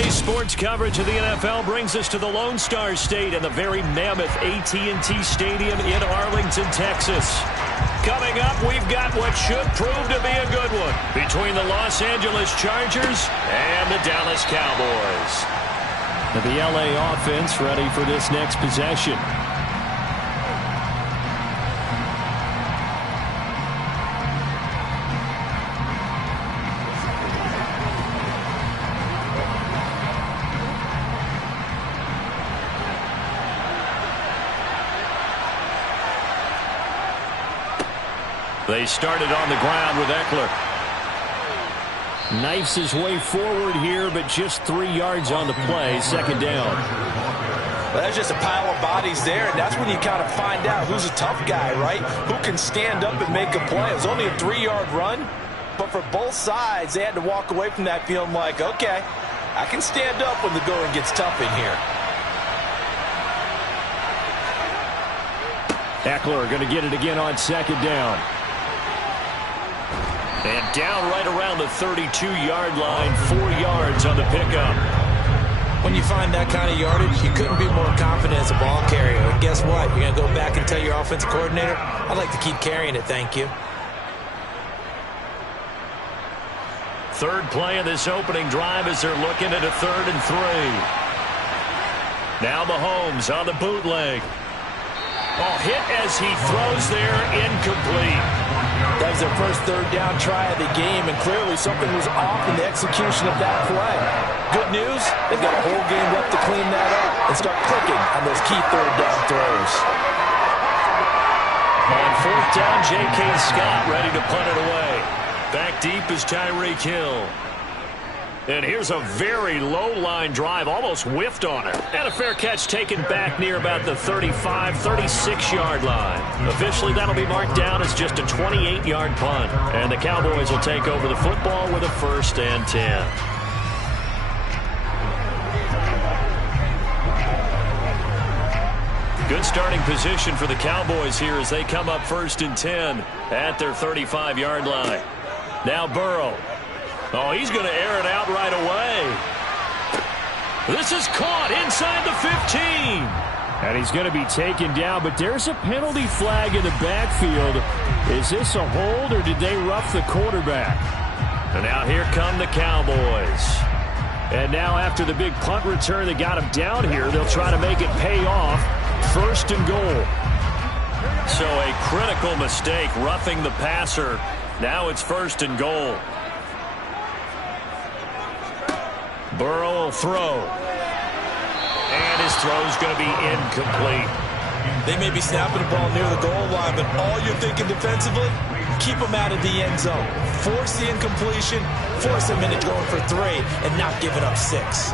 Today's sports coverage of the NFL brings us to the Lone Star State and the very mammoth AT&T Stadium in Arlington, Texas. Coming up, we've got what should prove to be a good one between the Los Angeles Chargers and the Dallas Cowboys. The LA offense ready for this next possession. They started on the ground with Eckler. Knifes his way forward here, but just 3 yards on the play. Second down. Well, there's just a pile of bodies there, and that's when you kind of find out who's a tough guy, right? Who can stand up and make a play. It was only a 3-yard run, but for both sides, they had to walk away from that feeling like, okay, I can stand up when the going gets tough in here. Eckler going to get it again on second down. And down right around the 32-yard line, 4 yards on the pickup. When you find that kind of yardage, you couldn't be more confident as a ball carrier. And guess what? You're going to go back and tell your offensive coordinator, I'd like to keep carrying it, thank you. Third play of this opening drive as they're looking at a 3rd and 3. Now Mahomes on the bootleg. Oh, hit as he throws there, incomplete. That was their first third down try of the game, and clearly something was off in the execution of that play. Good news, they've got a whole game left to clean that up and start clicking on those key third down throws. On 4th down, J.K. Scott ready to punt it away. Back deep is Tyreek Hill. And here's a very low line drive, almost whiffed on it. And a fair catch taken back near about the 35, 36-yard line. Officially, that'll be marked down as just a 28-yard punt. And the Cowboys will take over the football with a 1st and 10. Good starting position for the Cowboys here as they come up 1st and 10 at their 35-yard line. Now Burrow. Oh, he's going to air it out right away. This is caught inside the 15. And he's going to be taken down, but there's a penalty flag in the backfield. Is this a hold, or did they rough the quarterback? And now here come the Cowboys. And now after the big punt return that got him down here, they'll try to make it pay off. 1st and goal. So a critical mistake, roughing the passer. Now it's 1st and goal. Burrow will throw. And his throw's going to be incomplete. They may be snapping the ball near the goal line, but all you're thinking defensively, keep them out of the end zone. Force the incompletion, force them into going for 3, and not giving up 6.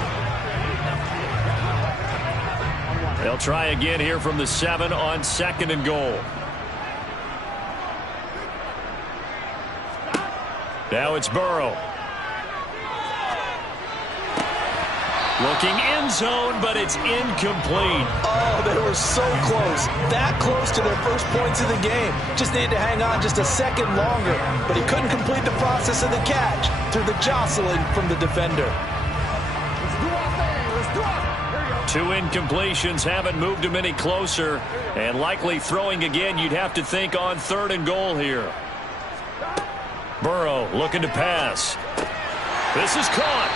They'll try again here from the 7 on 2nd and goal. Now it's Burrow. Looking end zone, but it's incomplete. Oh, they were so close. That close to their first points of the game. Just needed to hang on just a second longer. But he couldn't complete the process of the catch through the jostling from the defender. 2 incompletions haven't moved him any closer. And likely throwing again, you'd have to think on 3rd and goal here. Burrow looking to pass. This is caught.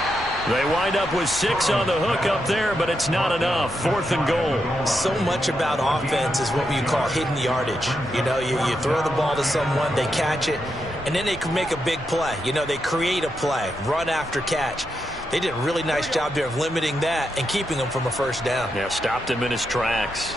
They wind up with 6 on the hook up there, but it's not enough. 4th and goal. So much about offense is what you call hidden yardage. You know, you throw the ball to someone, they catch it, and then they can make a big play. You know, they create a play, run after catch. They did a really nice job there of limiting that and keeping him from a 1st down. Yeah, stopped him in his tracks.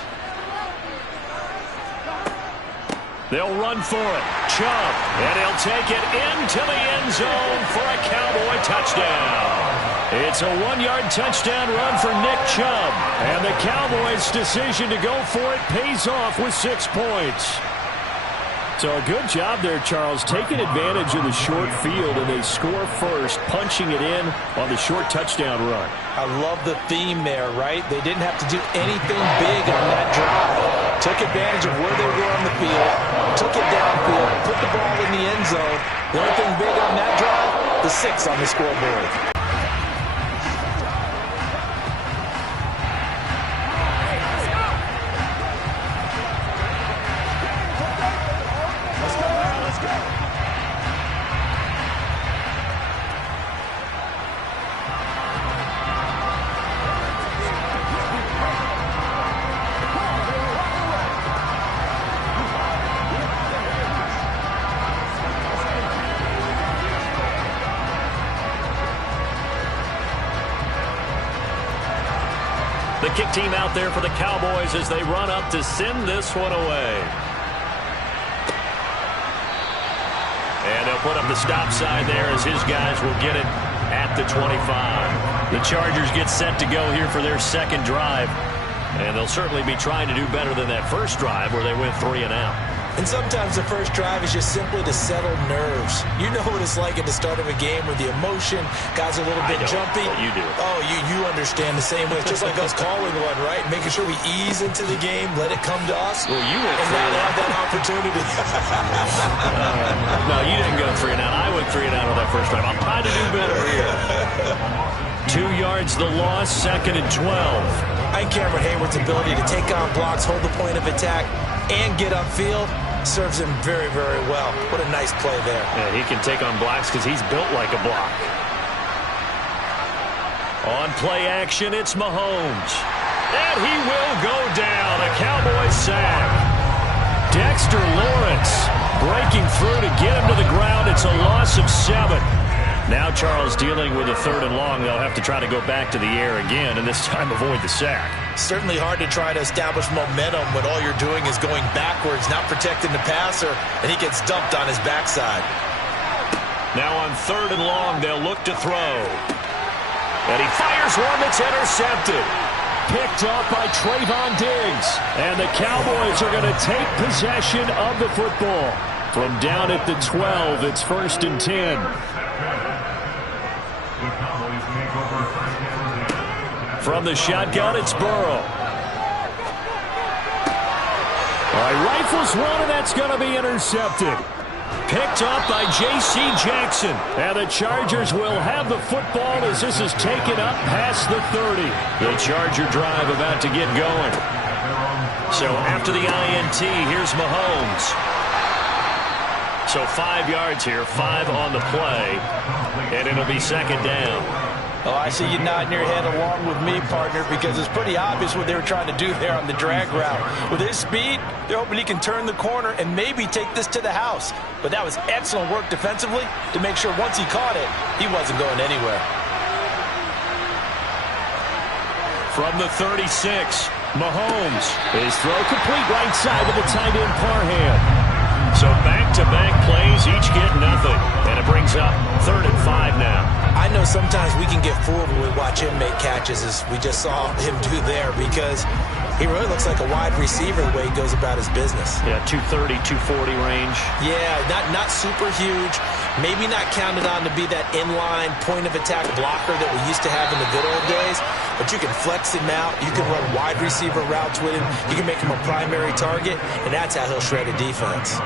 They'll run for it. Chubb, and he'll take it into the end zone for a Cowboy touchdown. It's a 1-yard touchdown run for Nick Chubb. And the Cowboys' decision to go for it pays off with 6 points. So a good job there, Charles, taking advantage of the short field, and they score first, punching it in on the short touchdown run. I love the theme there, right? They didn't have to do anything big on that drive. Took advantage of where they were on the field, took it downfield, put the ball in the end zone. The only thing big on that drive, the 6 on the scoreboard. The kick team out there for the Cowboys as they run up to send this one away. And they'll put up the stop sign there as his guys will get it at the 25. The Chargers get set to go here for their second drive. And they'll certainly be trying to do better than that first drive where they went 3 and out. And sometimes the first drive is just simply to settle nerves. You know what it's like at the start of a game with the emotion. Guys are a little bit jumpy. Well, you do. Oh, you understand the same way. It's just like us calling one, right? Making sure we ease into the game, let it come to us. Well, you went and now they have that opportunity. No, you didn't go 3 and out. I went 3 and out on that first drive. I'm trying to do better here. 2 yards the loss, 2nd and 12. And Cameron Hayward's ability to take on blocks, hold the point of attack, and get upfield serves him very, very well. What a nice play there. Yeah, he can take on blocks because he's built like a block. On play action, it's Mahomes. And he will go down. A Cowboys sack. Dexter Lawrence breaking through to get him to the ground. It's a loss of 7. Now Charles dealing with a 3rd and long. They'll have to try to go back to the air again and this time avoid the sack. Certainly hard to try to establish momentum when all you're doing is going backwards, not protecting the passer, and he gets dumped on his backside. Now on 3rd and long, they'll look to throw. And he fires one that's intercepted. Picked up by Trayvon Diggs. And the Cowboys are going to take possession of the football. From down at the 12, it's 1st and 10. From the shotgun, it's Burrow. All right, rifles one, and that's going to be intercepted. Picked up by J.C. Jackson. And the Chargers will have the football as this is taken up past the 30. The Charger drive about to get going. So after the INT, here's Mahomes. So 5 yards here, 5 on the play, and it'll be 2nd down. Oh, I see you nodding your head along with me, partner, because it's pretty obvious what they were trying to do there on the drag route. With his speed, they're hoping he can turn the corner and maybe take this to the house. But that was excellent work defensively to make sure once he caught it, he wasn't going anywhere. From the 36, Mahomes. His throw complete right side to the tight end Parham. So back-to-back plays, each get nothing. And it brings up 3rd and 5 now. I know sometimes we can get fooled when we watch him make catches, as we just saw him do there, because he really looks like a wide receiver the way he goes about his business. Yeah, 230, 240 range. Yeah, not super huge. Maybe not counted on to be that inline point-of-attack blocker that we used to have in the good old days, but you can flex him out. You can run wide receiver routes with him. You can make him a primary target, and that's how he'll shred a defense.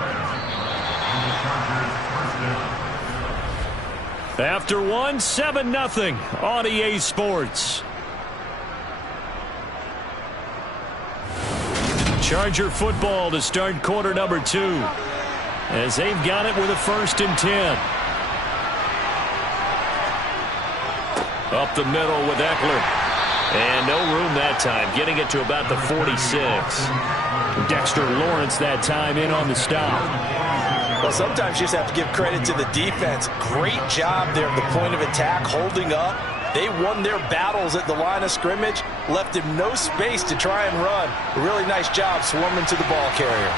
After 1, 7-0 on EA Sports. Charger football to start quarter number 2. As they've got it with a 1st and 10. Up the middle with Eckler. And no room that time, getting it to about the 46. Dexter Lawrence that time in on the stop. Well, sometimes you just have to give credit to the defense. Great job there at the point of attack, holding up. They won their battles at the line of scrimmage, left him no space to try and run. A really nice job swarming to the ball carrier.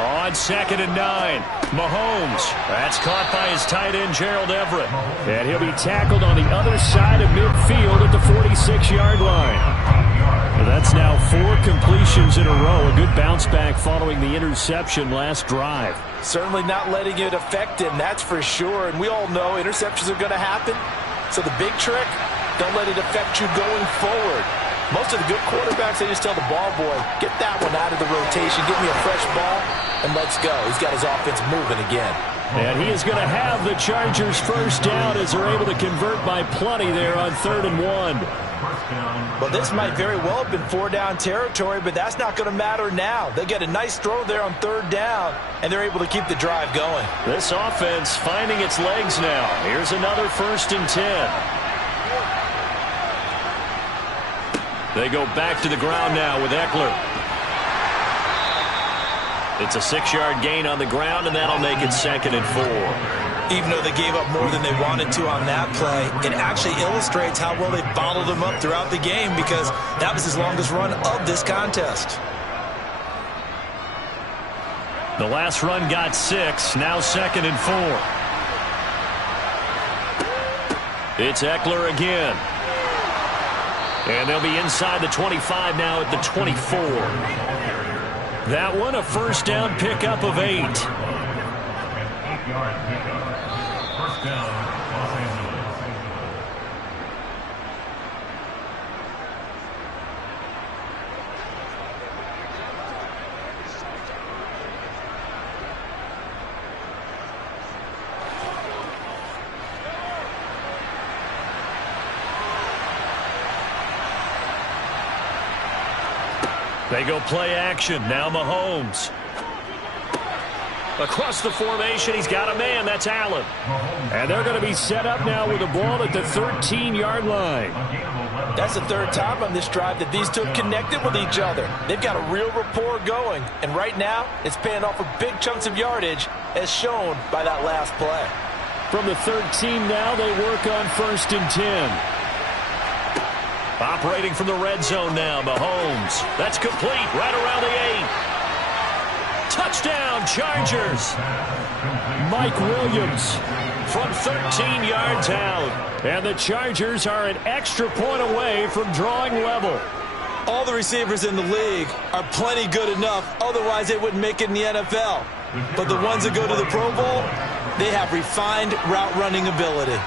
On 2nd and 9, Mahomes. That's caught by his tight end, Gerald Everett. And he'll be tackled on the other side of midfield at the 46-yard line. That's now 4 completions in a row. A good bounce back following the interception last drive. Certainly not letting it affect him, that's for sure. And we all know interceptions are going to happen. So the big trick, don't let it affect you going forward. Most of the good quarterbacks, they just tell the ball boy, get that one out of the rotation, give me a fresh ball, and let's go. He's got his offense moving again. And he is going to have the Chargers 1st down as they're able to convert by plenty there on 3rd and 1. Well, this might very well have been 4-down territory, but that's not going to matter now. They get a nice throw there on 3rd down, and they're able to keep the drive going. This offense finding its legs now. Here's another 1st and 10. They go back to the ground now with Eckler. It's a 6-yard gain on the ground, and that'll make it 2nd and 4. Even though they gave up more than they wanted to on that play, it actually illustrates how well they bottled them up throughout the game because that was his longest run of this contest. The last run got 6, now 2nd and 4. It's Eckler again. And they'll be inside the 25 now at the 24. That one a first down pickup of 8. 8 yard pickup. First down, Los Angeles. They go play action. Now Mahomes. Across the formation, he's got a man. That's Allen. And they're going to be set up now with the ball at the 13-yard line. That's the third time on this drive that these two have connected with each other. They've got a real rapport going. And right now, it's paying off with big chunks of yardage, as shown by that last play. From the 13 now, they work on 1st and 10. Operating from the red zone now, Mahomes. That's complete, right around the 8. Touchdown, Chargers. Mike Williams from 13 yards out. And the Chargers are an extra point away from drawing level. All the receivers in the league are plenty good enough, otherwise they wouldn't make it in the NFL. But the ones that go to the Pro Bowl, they have refined route running ability.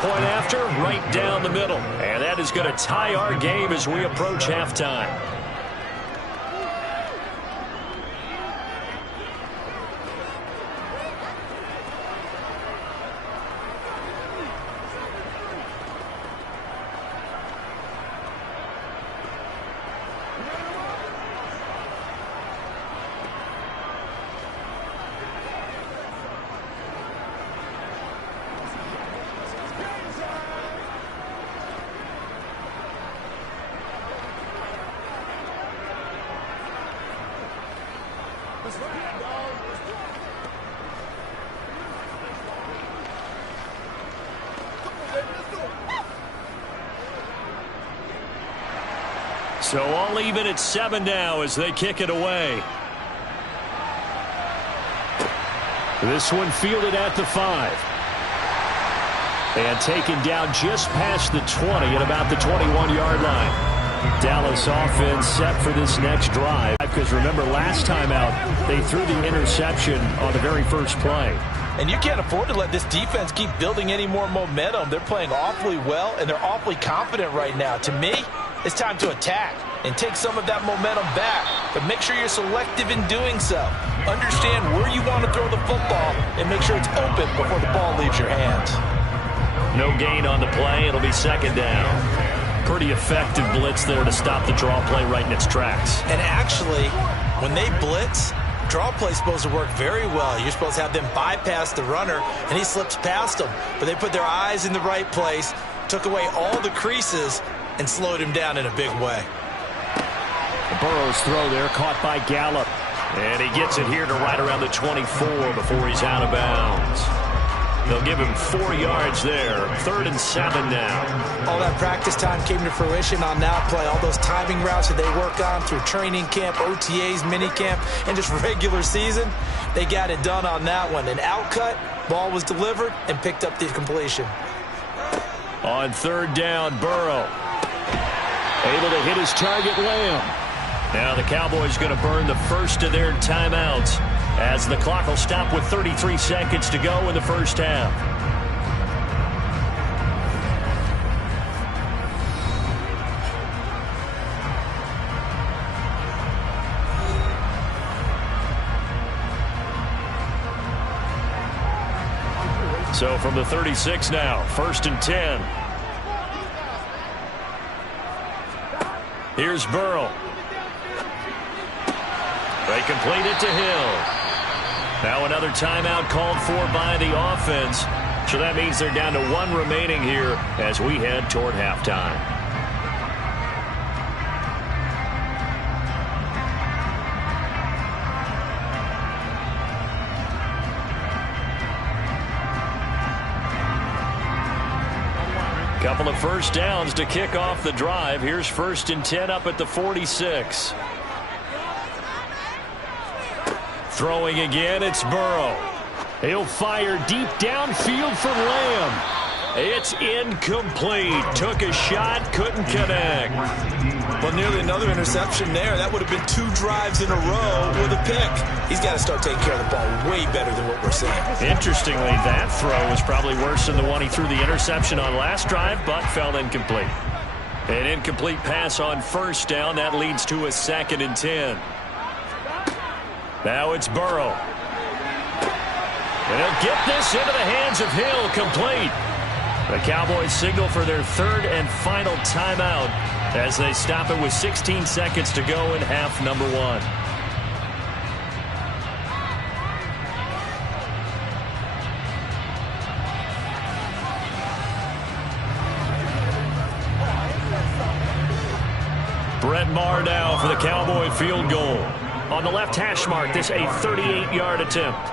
Point after, right down the middle. And that is going to tie our game as we approach halftime. So all even at 7 now as they kick it away. This one fielded at the 5. And taken down just past the 20 at about the 21-yard line. Dallas offense set for this next drive. Because remember, last time out, they threw the interception on the very first play. And you can't afford to let this defense keep building any more momentum. They're playing awfully well, and they're awfully confident right now. To me, it's time to attack and take some of that momentum back. But make sure you're selective in doing so. Understand where you want to throw the football and make sure it's open before the ball leaves your hands. No gain on the play. It'll be 2nd down. Pretty effective blitz there to stop the draw play right in its tracks. And actually, when they blitz, draw play's supposed to work very well. You're supposed to have them bypass the runner, and he slips past them. But they put their eyes in the right place, took away all the creases, and slowed him down in a big way. Burrow's throw there caught by Gallup. And he gets it here to right around the 24 before he's out of bounds. They'll give him 4 yards there. 3rd and 7 now. All that practice time came to fruition on that play. All those timing routes that they work on through training camp, OTAs, minicamp, and just regular season, they got it done on that one. An outcut, ball was delivered, and picked up the completion. On 3rd down, Burrow. Able to hit his target, Lamb. Now the Cowboys going to burn the first of their timeouts as the clock will stop with 33 seconds to go in the first half. So from the 36 now, 1st and 10. Here's Burrow. They complete it to Hill. Now another timeout called for by the offense. So that means they're down to 1 remaining here as we head toward halftime. Couple of first downs to kick off the drive. Here's 1st and 10 up at the 46. Throwing again, it's Burrow. He'll fire deep downfield for Lamb. It's incomplete. Took a shot, couldn't connect. Well, nearly another interception there. That would have been 2 drives in a row with a pick. He's got to start taking care of the ball way better than what we're seeing. Interestingly, that throw was probably worse than the one he threw the interception on last drive, but fell incomplete. An incomplete pass on 1st down. That leads to a 2nd and 10. Now it's Burrow. And he'll get this into the hands of Hill, complete. The Cowboys signal for their 3rd and final timeout as they stop it with 16 seconds to go in half number 1. Brett Maher now for the Cowboy field goal. On the left hash mark, this a 38-yard attempt.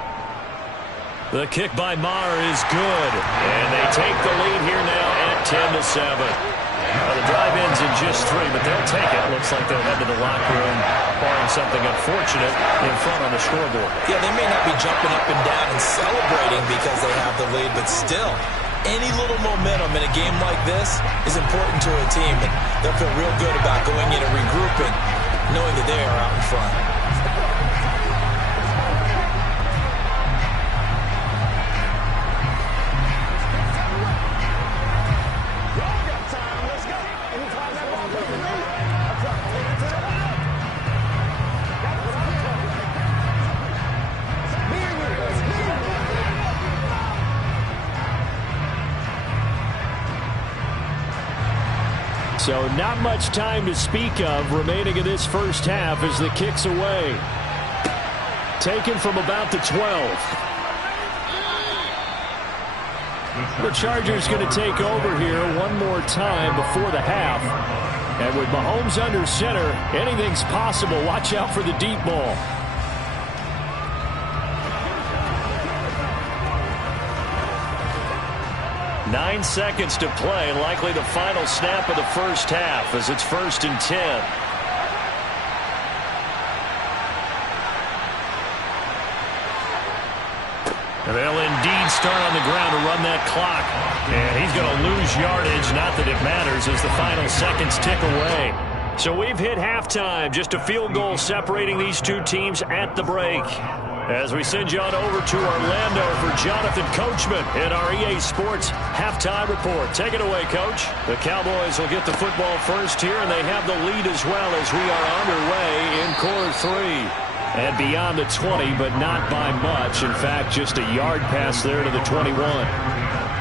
The kick by Maher is good, and they take the lead here now at 10-7. Well, the drive ends in just 3, but they'll take it. Looks like they'll head to the locker room, barring something unfortunate in front on the scoreboard. Yeah, they may not be jumping up and down and celebrating because they have the lead, but still, any little momentum in a game like this is important to a team, and they'll feel real good about going in and regrouping, knowing that they are out in front. So not much time to speak of remaining in this first half as the kick's away. Taken from about the 12. The Chargers going to take over here one more time before the half. And with Mahomes under center, anything's possible. Watch out for the deep ball. Nine seconds to play, likely the final snap of the first half as it's 1st and 10. And they'll indeed start on the ground to run that clock. And he's going to lose yardage, not that it matters, as the final seconds tick away. So we've hit halftime, just a field goal separating these two teams at the break. As we send you on over to Orlando for Jonathan Coachman in our EA Sports halftime report. Take it away, Coach. The Cowboys will get the football first here, and they have the lead as well as we are underway in quarter 3. And beyond the 20, but not by much. In fact, just a yard pass there to the 21.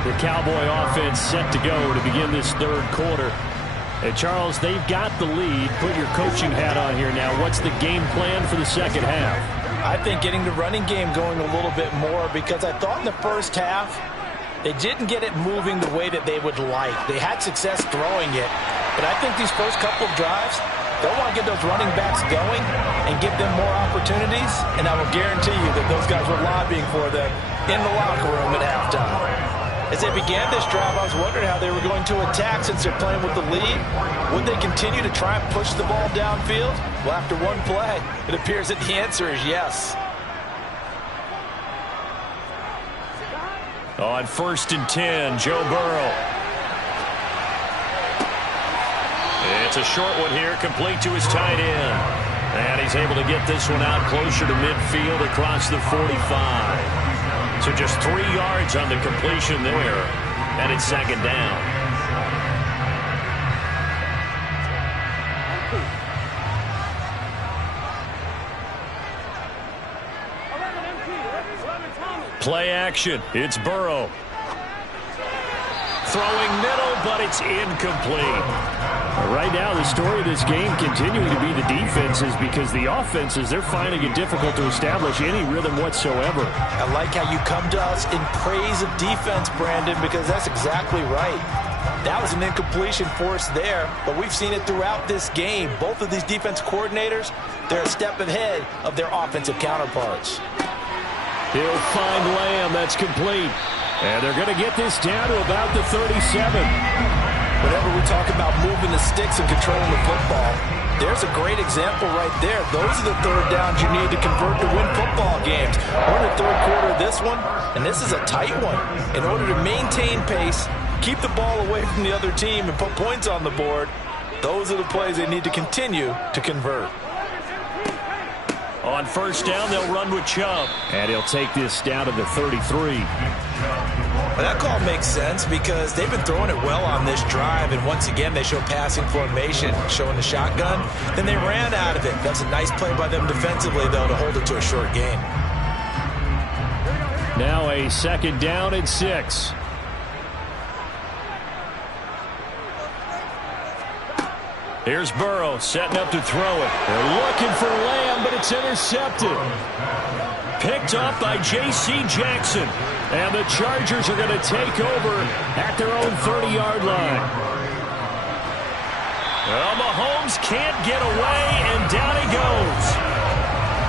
The Cowboy offense set to go to begin this third quarter. Hey, Charles, they've got the lead. Put your coaching hat on here now. What's the game plan for the second half? I think getting the running game going a little bit more, because I thought in the first half they didn't get it moving the way that they would like. They had success throwing it, but I think these first couple of drives, they'll want to get those running backs going and give them more opportunities, and I will guarantee you that those guys were lobbying for them in the locker room at halftime. As they began this drive, I was wondering how they were going to attack since they're playing with the lead. Would they continue to try and push the ball downfield? Well, after one play, it appears that the answer is yes. On 1st and 10, Joe Burrow. It's a short one here, complete to his tight end. And he's able to get this one out closer to midfield across the 45. So just 3 yards on the completion there, and it's 2nd down. Play action. It's Burrow. Throwing middle, but it's incomplete. Right now, the story of this game continuing to be the defenses, because the offenses, they're finding it difficult to establish any rhythm whatsoever. I like how you come to us in praise of defense, Brandon, because that's exactly right. That was an incompletion for us there, but we've seen it throughout this game. Both of these defense coordinators, they're a step ahead of their offensive counterparts. He'll find Lamb. That's complete. And they're going to get this down to about the 37. Whenever we talk about moving the sticks and controlling the football, there's a great example right there. Those are the third downs you need to convert to win football games. We're in the third quarter of this one, and this is a tight one. In order to maintain pace, keep the ball away from the other team, and put points on the board, those are the plays they need to continue to convert. On first down, they'll run with Chubb. And he'll take this down to the 33. Well, that call makes sense because they've been throwing it well on this drive, and once again they show passing formation, showing the shotgun. Then they ran out of it. That's a nice play by them defensively, though, to hold it to a short gain. Now a second down and 6. Here's Burrow setting up to throw it. They're looking for Lamb, but it's intercepted. Picked off by J.C. Jackson. And the Chargers are going to take over at their own 30-yard line. Well, Mahomes can't get away, and down he goes.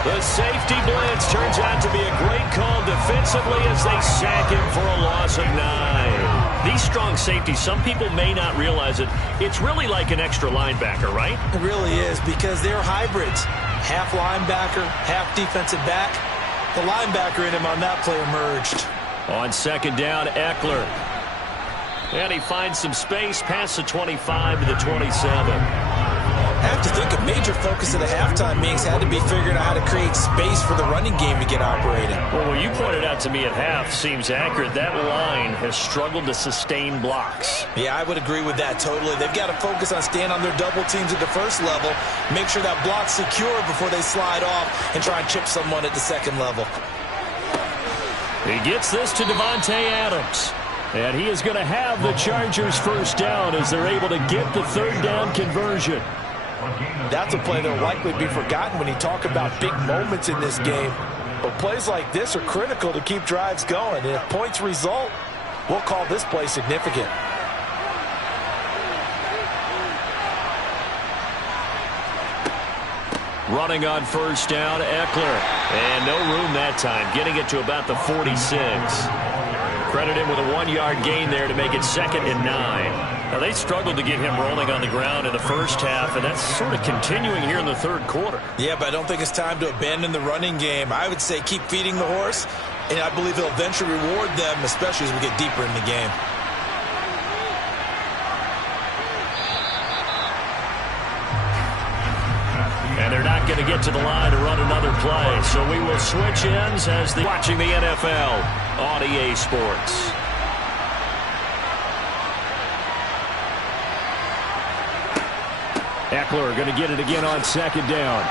The safety blitz turns out to be a great call defensively as they sack him for a loss of 9. These strong safeties, some people may not realize it. It's really like an extra linebacker, right? It really is, because they're hybrids. Half linebacker, half defensive back. The linebacker in him on that play emerged. On second down, Eckler. And he finds some space past the 25 to the 27. I have to think a major focus of the halftime meetings had to be figuring out how to create space for the running game to get operating. Well, what you pointed out to me at half seems accurate. That line has struggled to sustain blocks. Yeah, I would agree with that totally. They've got to focus on staying on their double teams at the first level, make sure that block's secure before they slide off and try and chip someone at the second level. He gets this to Davante Adams. And he is going to have the Chargers first down as they're able to get the third down conversion. That's a play that will likely be forgotten when you talk about big moments in this game. But plays like this are critical to keep drives going. And if points result, we'll call this play significant. Running on first down, Eckler. And no room that time, getting it to about the 46. Credit him with a 1-yard gain there to make it 2nd and 9. Now, they struggled to get him rolling on the ground in the first half, and that's sort of continuing here in the third quarter. Yeah, but I don't think it's time to abandon the running game. I would say keep feeding the horse, and I believe he'll eventually reward them, especially as we get deeper in the game. And they're not going to get to the line to run another play, so we will switch ends as they're watching the NFL on EA Sports. Eckler going to get it again on second down.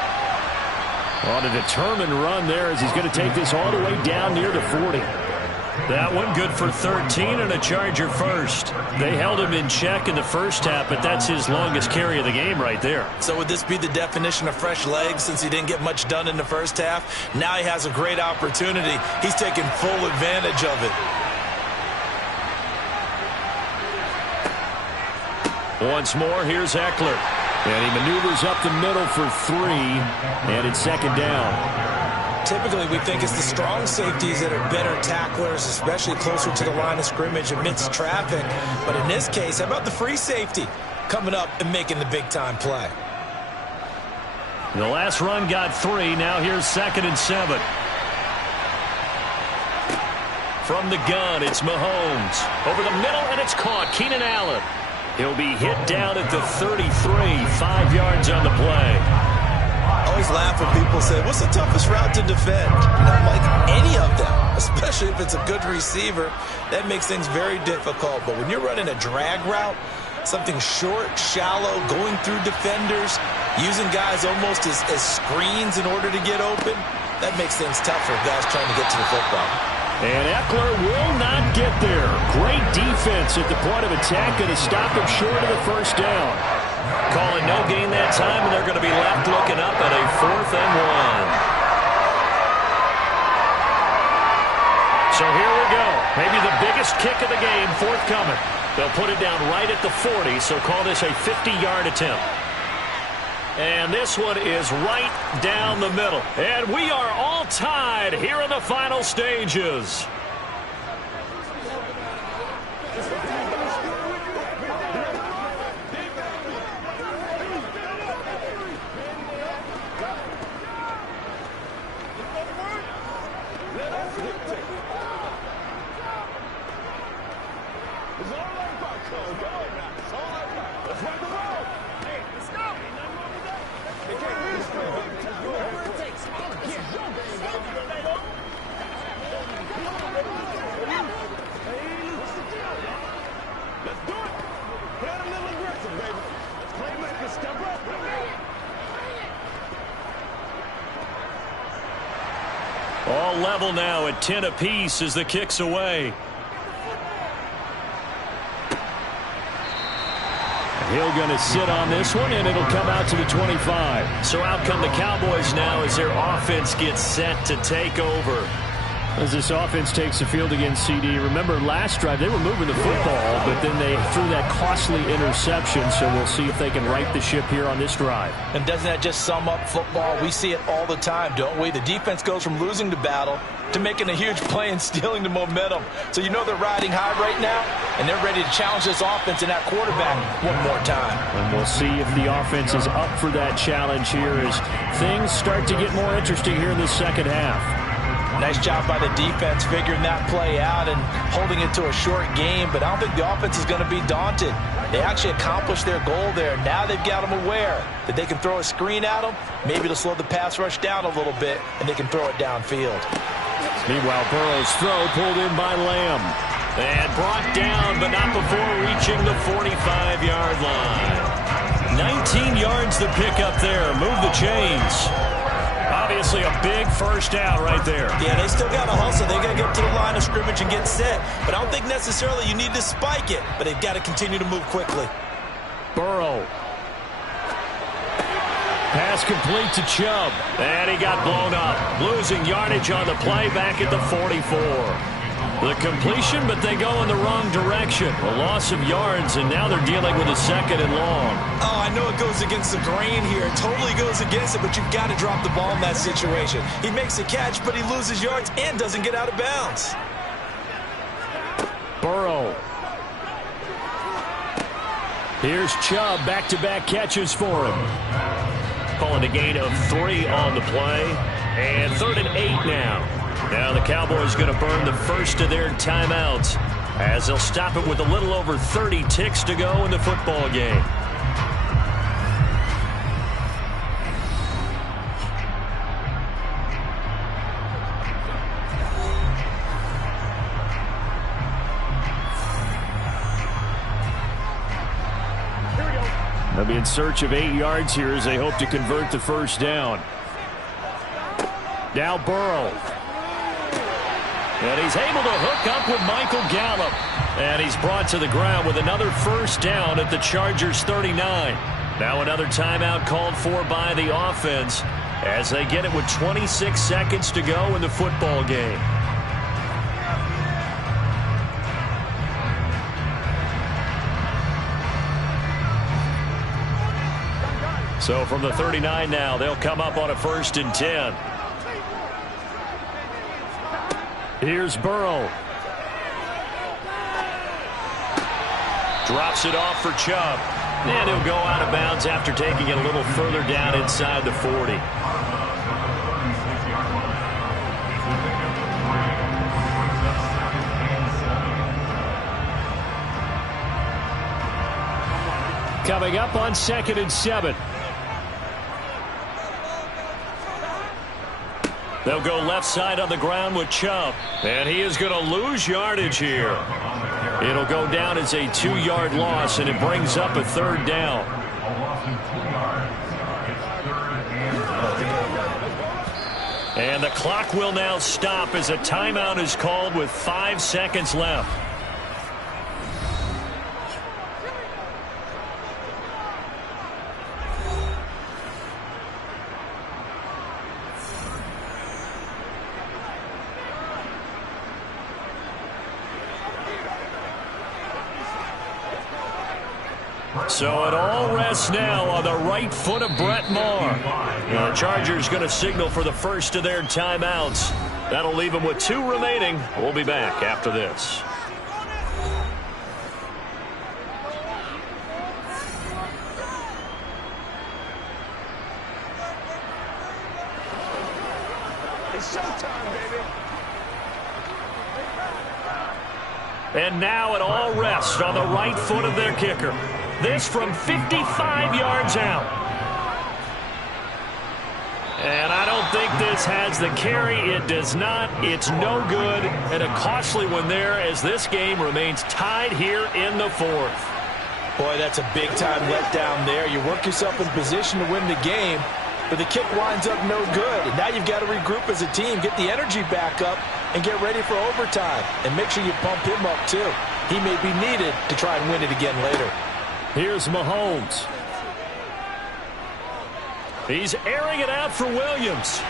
On a determined run there as he's going to take this all the way down near the 40. That one good for 13 and a Charger first. They held him in check in the first half, but that's his longest carry of the game right there. So would this be the definition of fresh legs since he didn't get much done in the first half? Now he has a great opportunity. He's taking full advantage of it. Once more, here's Eckler. And he maneuvers up the middle for 3, and it's second down. Typically, we think it's the strong safeties that are better tacklers, especially closer to the line of scrimmage amidst traffic. But in this case, how about the free safety coming up and making the big-time play? The last run got 3. Now here's 2nd and 7. From the gun, it's Mahomes. Over the middle, and it's caught. Keenan Allen. He'll be hit down at the 33, 5 yards on the play. I always laugh when people say, what's the toughest route to defend? And I'm like, any of them, especially if it's a good receiver. That makes things very difficult. But when you're running a drag route, something short, shallow, going through defenders, using guys almost as screens in order to get open, that makes things tough for guys trying to get to the football. And Eckler will not get there. Great defense at the point of attack, going to stop him short of the first down. Calling no gain that time, and they're going to be left looking up at a 4th and 1. So here we go. Maybe the biggest kick of the game forthcoming. They'll put it down right at the 40, so call this a 50-yard attempt. And this one is right down the middle. And we are all tied here in the final stages. It's all right about Cole. Come on now. It's all right about. Let's run the ball. Hey, let's go. Ain't nothing wrong with that. They can't be straight, baby. Whatever it takes. This is your game, baby. Let's do it. Play a little aggressive, baby. Playmaker, step up. All level now at 10 apiece as the kick's away. He'll going to sit on this one, and it'll come out to the 25. So out come the Cowboys now as their offense gets set to take over. As this offense takes the field against CD. Remember, last drive, they were moving the football, but then they threw that costly interception, so we'll see if they can right the ship here on this drive. And doesn't that just sum up football? We see it all the time, don't we? The defense goes from losing the battle to making a huge play and stealing the momentum. So you know they're riding high right now, and they're ready to challenge this offense and that quarterback one more time. And we'll see if the offense is up for that challenge here as things start to get more interesting here in the second half. Nice job by the defense figuring that play out and holding it to a short game, but I don't think the offense is going to be daunted. They actually accomplished their goal there. Now they've got them aware that they can throw a screen at them, maybe to slow the pass rush down a little bit, and they can throw it downfield. Meanwhile, Burrow's throw pulled in by Lamb. And brought down, but not before reaching the 45-yard line. 19 yards to pick up there. Move the chains. Obviously a big first down right there. Yeah, they still got to hustle. They got to get to the line of scrimmage and get set. But I don't think necessarily you need to spike it. But they've got to continue to move quickly. Burrow. Pass complete to Chubb. And he got blown up. Losing yardage on the play back at the 44. The completion, but they go in the wrong direction. A loss of yards, and now they're dealing with a second and long. Oh, I know it goes against the grain here. It totally goes against it, but you've got to drop the ball in that situation. He makes a catch, but he loses yards and doesn't get out of bounds. Burrow. Here's Chubb, back-to-back catches for him. Calling a gain of 3 on the play. And 3rd and 8 now. Now the Cowboys going to burn the first of their timeouts as they'll stop it with a little over 30 ticks to go in the football game. They'll be in search of 8 yards here as they hope to convert the first down. Now Burrow. And he's able to hook up with Michael Gallup. And he's brought to the ground with another first down at the Chargers 39. Now another timeout called for by the offense as they get it with 26 seconds to go in the football game. So from the 39 now, they'll come up on a 1st and 10. Here's Burrow. Drops it off for Chubb. And he'll go out of bounds after taking it a little further down inside the 40. Coming up on 2nd and 7. They'll go left side on the ground with Chubb. And he is going to lose yardage here. It'll go down as a 2-yard loss, and it brings up a 3rd down. And the clock will now stop as a timeout is called with 5 seconds left. So it all rests now on the right foot of Brett Maher. The Chargers going to signal for the first of their timeouts. That'll leave them with 2 remaining. We'll be back after this. It's showtime, baby. And now it all rests on the right foot of their kicker. This from 55 yards out. And I don't think this has the carry. It does not. It's no good. And a costly one there as this game remains tied here in the fourth. Boy, that's a big-time letdown there. You work yourself in position to win the game, but the kick winds up no good. And now you've got to regroup as a team, get the energy back up, and get ready for overtime. And make sure you pump him up, too. He may be needed to try and win it again later. Here's Mahomes. He's airing it out for Williams.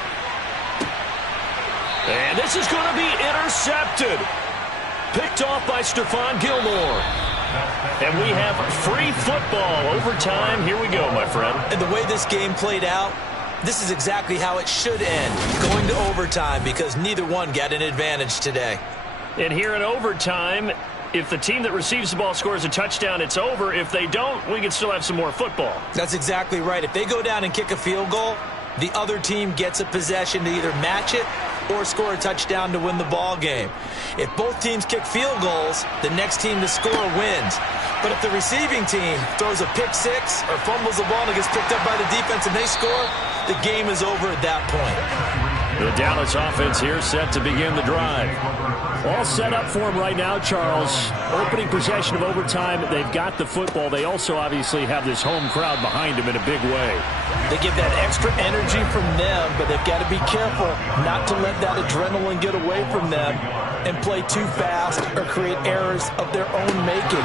And this is going to be intercepted. Picked off by Stephon Gilmore. And we have free football overtime. Here we go, my friend. And the way this game played out, this is exactly how it should end, going to overtime, because neither one got an advantage today. And here in overtime, if the team that receives the ball scores a touchdown, it's over. If they don't, we can still have some more football. That's exactly right. If they go down and kick a field goal, the other team gets a possession to either match it or score a touchdown to win the ball game. If both teams kick field goals, the next team to score wins. But if the receiving team throws a pick six or fumbles the ball and it gets picked up by the defense and they score, the game is over at that point. The Dallas offense here set to begin the drive. All set up for them right now, Charles. Opening possession of overtime. They've got the football. They also obviously have this home crowd behind them in a big way. They give that extra energy from them, but they've got to be careful not to let that adrenaline get away from them and play too fast or create errors of their own making.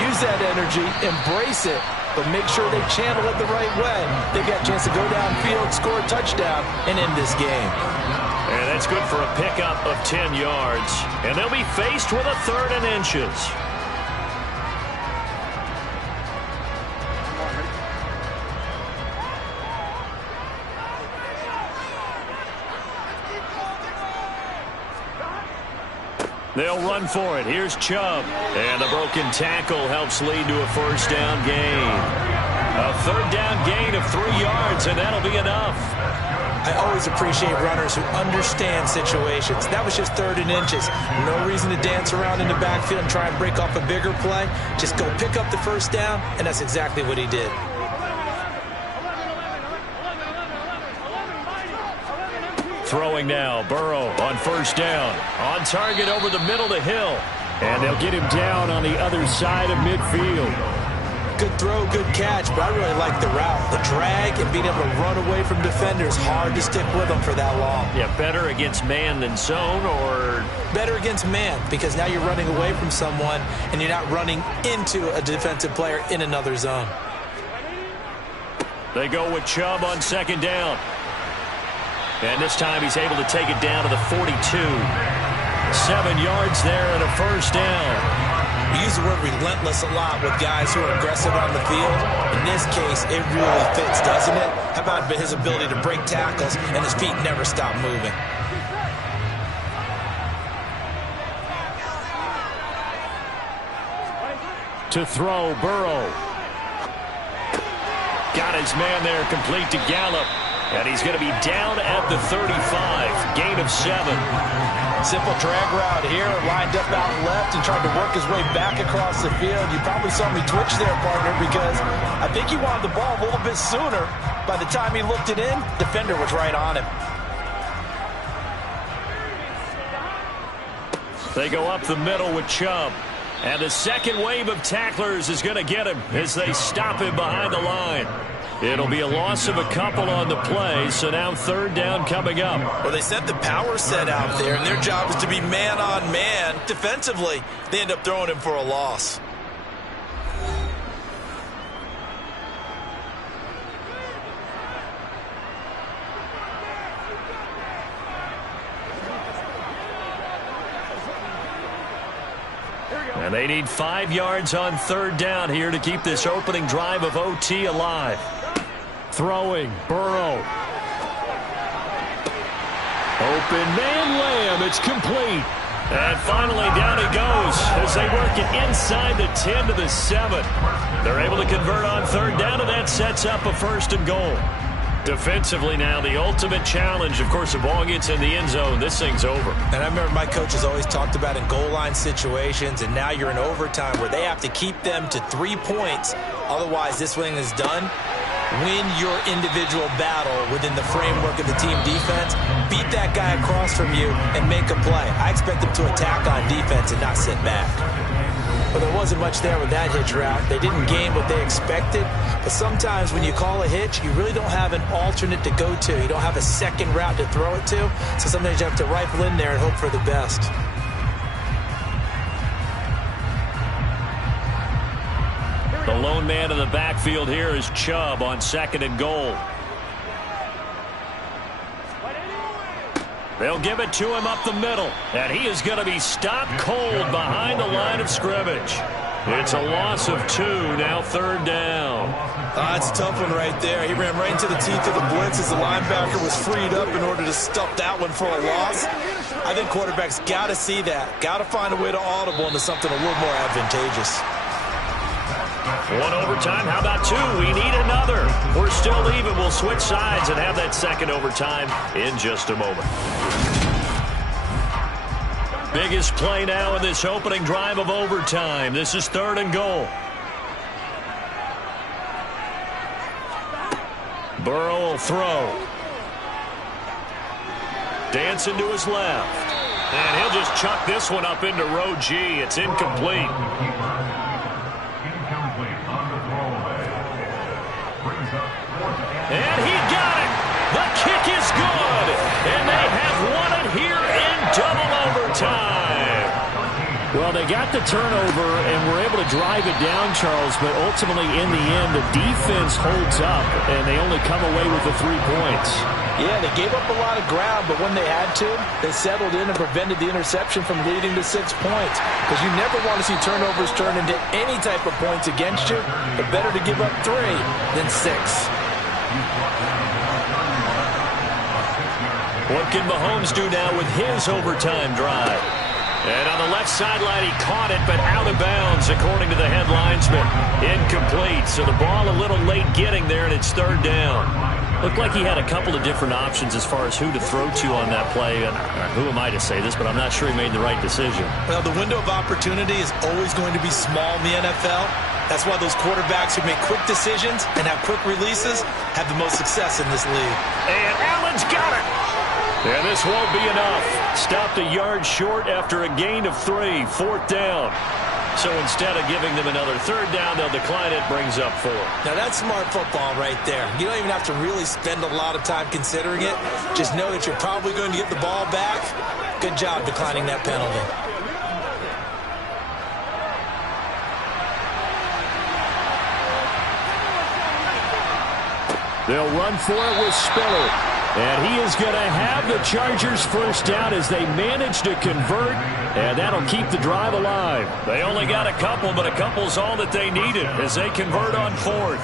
Use that energy, embrace it, but make sure they channel it the right way. They've got a chance to go downfield, score a touchdown, and end this game. And that's good for a pickup of 10 yards. And they'll be faced with a 3rd and inches. They'll run for it. Here's Chubb. And the broken tackle helps lead to a 1st down gain. A 3rd down gain of 3 yards, and that'll be enough. I always appreciate runners who understand situations. That was just 3rd and inches. No reason to dance around in the backfield and try and break off a bigger play. Just go pick up the 1st down, and that's exactly what he did. Throwing now, Burrow on 1st down. On target over the middle to Hill. And they'll get him down on the other side of midfield. Good throw, good catch, but I really like the route. The drag and being able to run away from defenders, hard to stick with them for that long. Yeah, better against man than zone, or? Better against man, because now you're running away from someone and you're not running into a defensive player in another zone. They go with Chubb on 2nd down. And this time he's able to take it down to the 42. 7 yards there and a 1st down. We use the word relentless a lot with guys who are aggressive on the field. In this case, it really fits, doesn't it? How about his ability to break tackles and his feet never stop moving? To throw, Burrow. Got his man there, complete to Gallup. And he's going to be down at the 35. Gain of 7. Simple drag route here, lined up out left and tried to work his way back across the field. You probably saw me twitch there, partner, because I think he wanted the ball a little bit sooner. By the time he looked it in, defender was right on him. They go up the middle with Chubb. And the second wave of tacklers is going to get him as they stop him behind the line. It'll be a loss of a couple on the play, so now 3rd down coming up. Well, they sent the power set out there, and their job is to be man-on-man. Defensively, they end up throwing him for a loss. And they need 5 yards on 3rd down here to keep this opening drive of OT alive. Throwing, Burrow. Open man, Lamb, it's complete. And finally down he goes as they work it inside the 10 to the 7. They're able to convert on 3rd down, and that sets up a 1st and goal. Defensively now, the ultimate challenge. Of course, the ball gets in the end zone. This thing's over. And I remember my coaches always talked about in goal line situations, and now you're in overtime where they have to keep them to 3 points. Otherwise, this thing is done. Win your individual battle within the framework of the team defense. Beat that guy across from you and make a play. I expect them to attack on defense and not sit back. But there wasn't much there with that hitch route. They didn't gain what they expected. But sometimes when you call a hitch, you really don't have an alternate to go to. You don't have a second route to throw it to. So sometimes you have to rifle in there and hope for the best. The lone man in the backfield here is Chubb on 2nd and goal. They'll give it to him up the middle, and he is going to be stopped cold behind the line of scrimmage. It's a loss of 2, now 3rd down. That's a tough one right there. He ran right into the teeth of the blitz as the linebacker was freed up in order to stuff that one for a loss. I think quarterbacks got to see that. Got to find a way to audible into something a little more advantageous. 1 overtime. How about 2? We need another. We're still even. We'll switch sides and have that 2nd overtime in just a moment. Biggest play now in this opening drive of overtime. This is 3rd and goal. Burrow will throw. Dancing to his left. And he'll just chuck this one up into row G. It's incomplete. And he got it. The kick is good. And they have won it here in double overtime. Well, they got the turnover and were able to drive it down, Charles, but ultimately in the end, the defense holds up, and they only come away with the 3 points. Yeah, they gave up a lot of ground, but when they had to, they settled in and prevented the interception from leading to 6 points. Because you never want to see turnovers turn into any type of points against you, but better to give up 3 than 6. What can Mahomes do now with his overtime drive? And on the left sideline, he caught it, but out of bounds, according to the head linesman. Incomplete, so the ball a little late getting there, and it's 3rd down. Looked like he had a couple of different options as far as who to throw to on that play. And who am I to say this, but I'm not sure he made the right decision. Well, the window of opportunity is always going to be small in the NFL. That's why those quarterbacks who make quick decisions and have quick releases have the most success in this league. And Allen's got it. And this won't be enough. Stopped a yard short after a gain of 3, 4th down. So instead of giving them another 3rd down, they'll decline it, brings up 4. Now that's smart football right there. You don't even have to really spend a lot of time considering it. Just know that you're probably going to get the ball back. Good job declining that penalty. They'll run for it with Spiller. And he is going to have the Chargers 1st down as they manage to convert, and that'll keep the drive alive. They only got a couple, but a couple's all that they needed as they convert on 4th.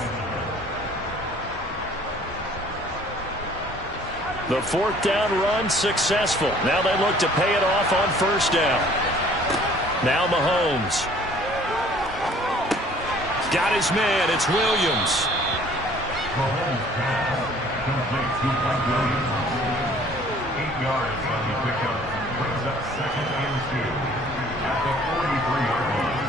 The 4th down run successful. Now they look to pay it off on 1st down. Now Mahomes. Got his man. It's Williams. Complete to Mike Williams. 8 yards on the pickup. Brings up 2nd and 2 at the 43-yard line.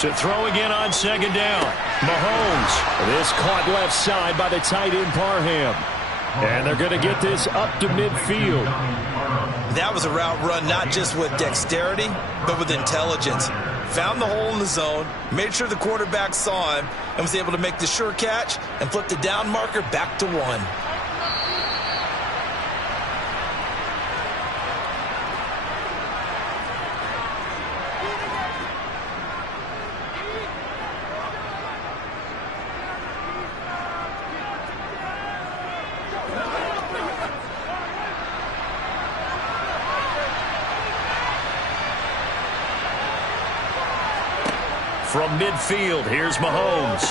To throw again on 2nd down. Mahomes. This caught left side by the tight end Parham. And they're going to get this up to midfield. That was a route run not just with dexterity, but with intelligence. Found the hole in the zone, made sure the quarterback saw him, and was able to make the sure catch and flip the down marker back to 1. From midfield, here's Mahomes.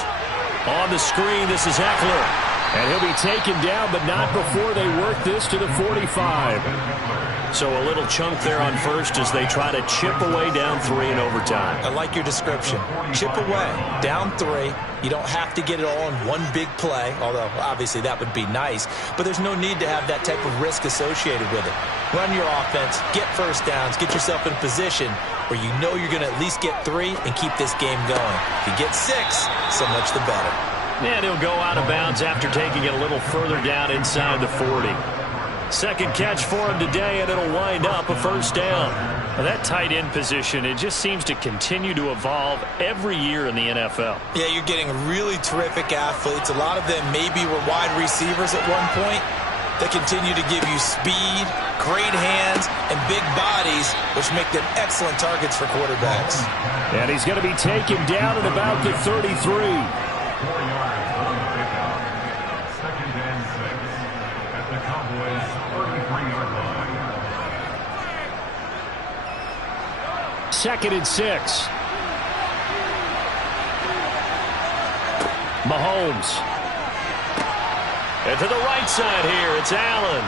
On the screen, this is Eckler. And he'll be taken down, but not before they work this to the 45. So a little chunk there on first as they try to chip away down 3 in overtime. I like your description. Chip away, down 3. You don't have to get it all in one big play, although obviously that would be nice. But there's no need to have that type of risk associated with it. Run your offense, get first downs, get yourself in a position where you know you're going to at least get 3 and keep this game going. If you get 6, so much the better. And he'll go out of bounds after taking it a little further down inside the 40. Second catch for him today, and it'll wind up a first down. Well, that tight end position, it just seems to continue to evolve every year in the NFL. Yeah, you're getting really terrific athletes. A lot of them maybe were wide receivers at one point. They continue to give you speed, great hands, and big bodies, which make them excellent targets for quarterbacks. And he's going to be taken down at about the 33. 4 yards on the pickup. Second and 6 at the Cowboys' 33-yard line. Second and 6. Mahomes. And to the right side here, it's Allen.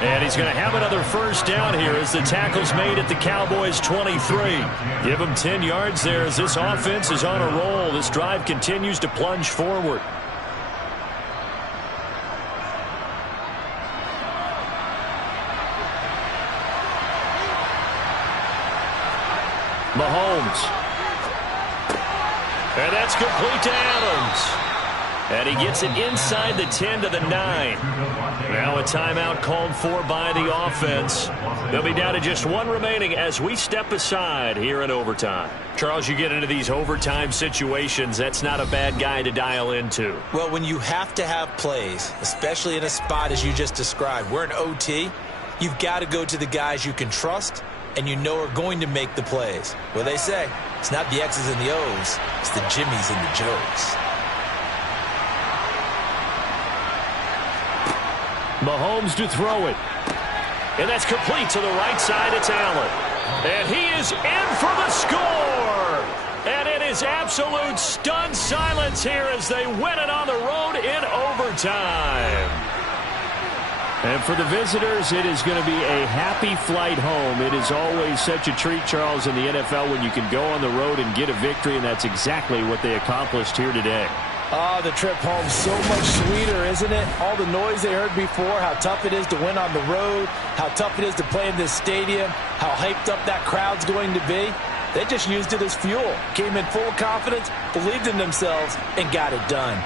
And he's going to have another first down here as the tackle's made at the Cowboys' 23. Give him 10 yards there as this offense is on a roll. This drive continues to plunge forward. Mahomes. And that's complete to Adams. And he gets it inside the 10 to the 9. Now a timeout called for by the offense. They'll be down to just 1 remaining as we step aside here in overtime. Charles, you get into these overtime situations, that's not a bad guy to dial into. Well, when you have to have plays, especially in a spot as you just described, we're in OT, you've got to go to the guys you can trust and you know are going to make the plays. Well, they say, it's not the X's and the O's, it's the Jimmies and the Joes. Mahomes to throw it. And that's complete to the right side. It's Allen. And he is in for the score. And it is absolute stunned silence here as they win it on the road in overtime. And for the visitors, it is going to be a happy flight home. It is always such a treat, Charles, in the NFL when you can go on the road and get a victory, and that's exactly what they accomplished here today. Oh, the trip home so much sweeter, isn't it? All the noise they heard before, how tough it is to win on the road, how tough it is to play in this stadium, how hyped up that crowd's going to be. They just used it as fuel, came in full confidence, believed in themselves, and got it done.